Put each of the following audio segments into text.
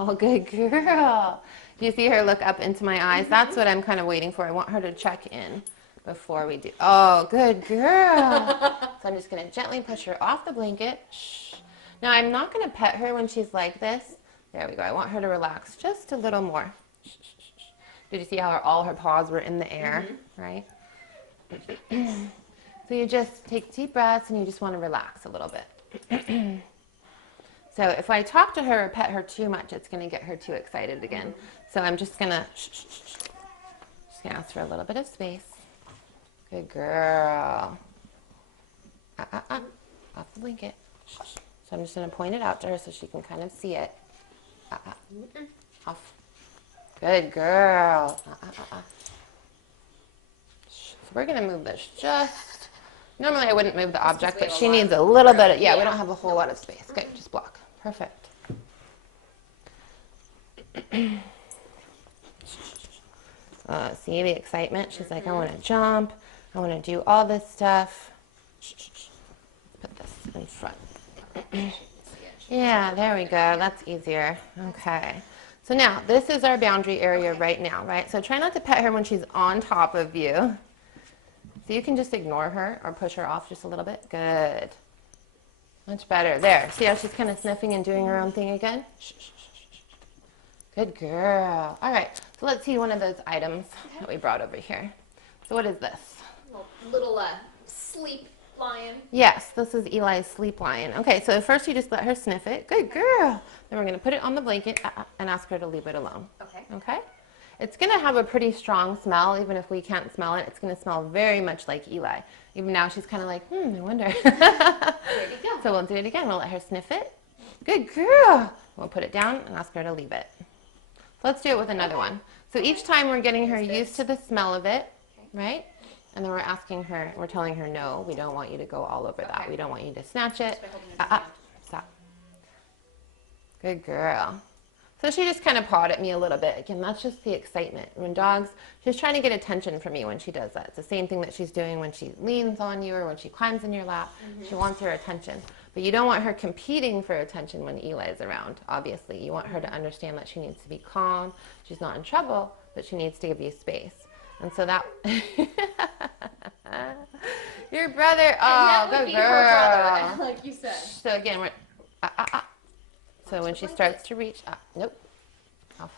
Oh, good girl. Do you see her look up into my eyes? That's what I'm kind of waiting for. I want her to check in before we do. Oh, good girl. So I'm just going to gently push her off the blanket. Shh. Now, I'm not going to pet her when she's like this. There we go. I want her to relax just a little more. Shh, shh, shh, shh. Did you see how all her paws were in the air, right? So you just take deep breaths and you just want to relax a little bit. So if I talk to her or pet her too much, it's going to get her too excited again. So I'm just going to ask for a little bit of space. Good girl. Off the blanket. So I'm just going to point it out to her so she can kind of see it. Off. Good girl. So we're going to move this just... Normally I wouldn't move the object, but she needs a little bit of... Yeah, we don't have a whole lot of space. Good, just block. Perfect. See the excitement? She's like, I want to jump. I want to do all this stuff. Put this in front. Yeah, there we go. That's easier. Okay. So now, this is our boundary area right now, right? So try not to pet her when she's on top of you. So you can just ignore her or push her off just a little bit. Good. Much better. There. See how she's kind of sniffing and doing her own thing again? Shh, shh, shh, shh. Good girl. All right. So let's see one of those items that we brought over here. So what is this? Little sleep lion. Yes, this is Eli's sleep lion. Okay, so first you just let her sniff it. Good girl. Then we're going to put it on the blanket and ask her to leave it alone. Okay. Okay? It's going to have a pretty strong smell, even if we can't smell it. It's going to smell very much like I. Even now she's kind of like, I wonder. There you go. So we'll do it again. We'll let her sniff it. Good girl. We'll put it down and ask her to leave it. So let's do it with another one. So each time we're getting her used to the smell of it, right? And then we're asking her, we're telling her, no, we don't want you to go all over that. We don't want you to snatch it. Stop. Good girl. So she just kind of pawed at me a little bit. Again, that's just the excitement. When dogs, she's trying to get attention from me when she does that. It's the same thing that she's doing when she leans on you or when she climbs in your lap. She wants your attention. But you don't want her competing for attention when Eli's around, obviously. You want her to understand that she needs to be calm. She's not in trouble, but she needs to give you space. And so that... Your brother, oh, good girl. Her brother, like you said. So again, we're... So when she starts to reach up, nope, off.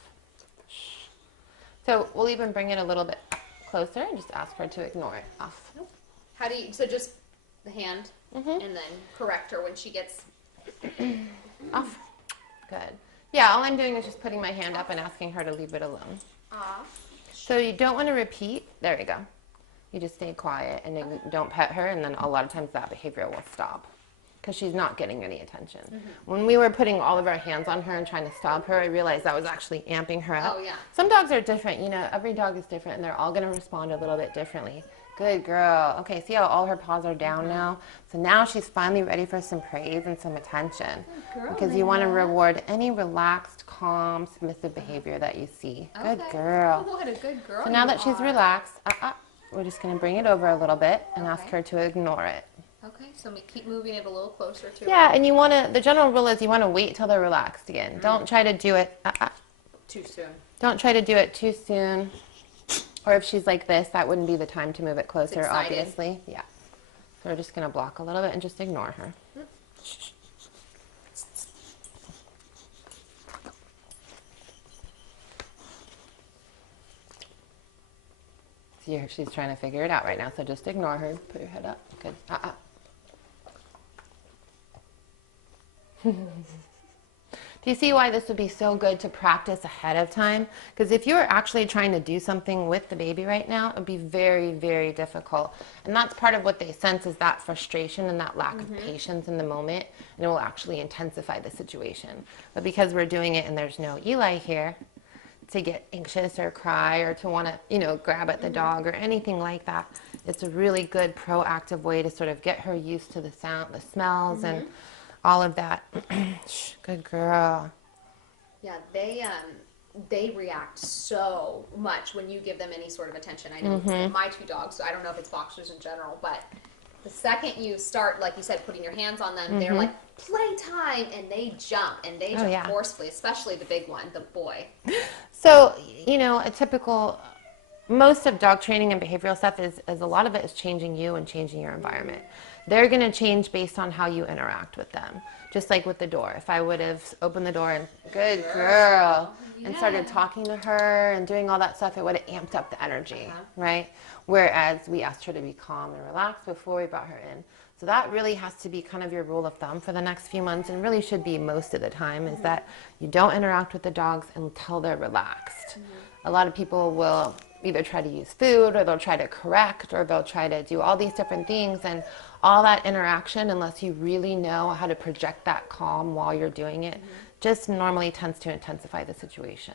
So we'll even bring it a little bit closer and just ask her to ignore it, off. Nope. How do you, so just the hand and then correct her when she gets off. Good. Yeah, all I'm doing is just putting my hand up and asking her to leave it alone. off. So you don't want to repeat, there we go. You just stay quiet and don't pet her, and then a lot of times that behavior will stop. Because she's not getting any attention. When we were putting all of our hands on her and trying to stop her, I realized that was actually amping her up. Oh, yeah. Some dogs are different, you know, every dog is different and they're all going to respond a little bit differently. Good girl. Okay, see how all her paws are down now? So now she's finally ready for some praise and some attention. Good girl, because you want to reward any relaxed, calm, submissive behavior that you see. Okay. Good girl. What a good girl. So now that she's relaxed, we're just going to bring it over a little bit and ask her to ignore it. Okay, so keep moving it a little closer to Yeah, and you want to, the general rule is you want to wait till they're relaxed again. Don't try to do it too soon. Don't try to do it too soon. Or if she's like this, that wouldn't be the time to move it closer, obviously. Yeah. So we're just going to block a little bit and just ignore her. See, she's trying to figure it out right now, so just ignore her. Put your head up. Good. Do you see why this would be so good to practice ahead of time? Because if you were actually trying to do something with the baby right now, it would be very, very difficult. And that's part of what they sense is that frustration and that lack of patience in the moment, and it will actually intensify the situation. But because we're doing it and there's no Eli here to get anxious or cry or to want to, you know, grab at the dog or anything like that, it's a really good proactive way to sort of get her used to the sound, the smells, and all of that. Good girl. Yeah, they react so much when you give them any sort of attention. I know my two dogs, so I don't know if it's boxers in general, but The second you start, like you said, putting your hands on them, they're like, playtime, and they jump, yeah. forcefully, especially the big one, the boy. So, you know, most of dog training and behavioral stuff is a lot of it is changing you and changing your environment. They're going to change based on how you interact with them. Just like with the door. If I would have opened the door and, good girl, and started talking to her and doing all that stuff, it would have amped up the energy, right? Whereas we asked her to be calm and relaxed before we brought her in. So that really has to be kind of your rule of thumb for the next few months, and really should be most of the time, is that you don't interact with the dogs until they're relaxed. A lot of people will either try to use food, or they'll try to correct, or they'll try to do all these different things, and all that interaction, unless you really know how to project that calm while you're doing it, just normally tends to intensify the situation.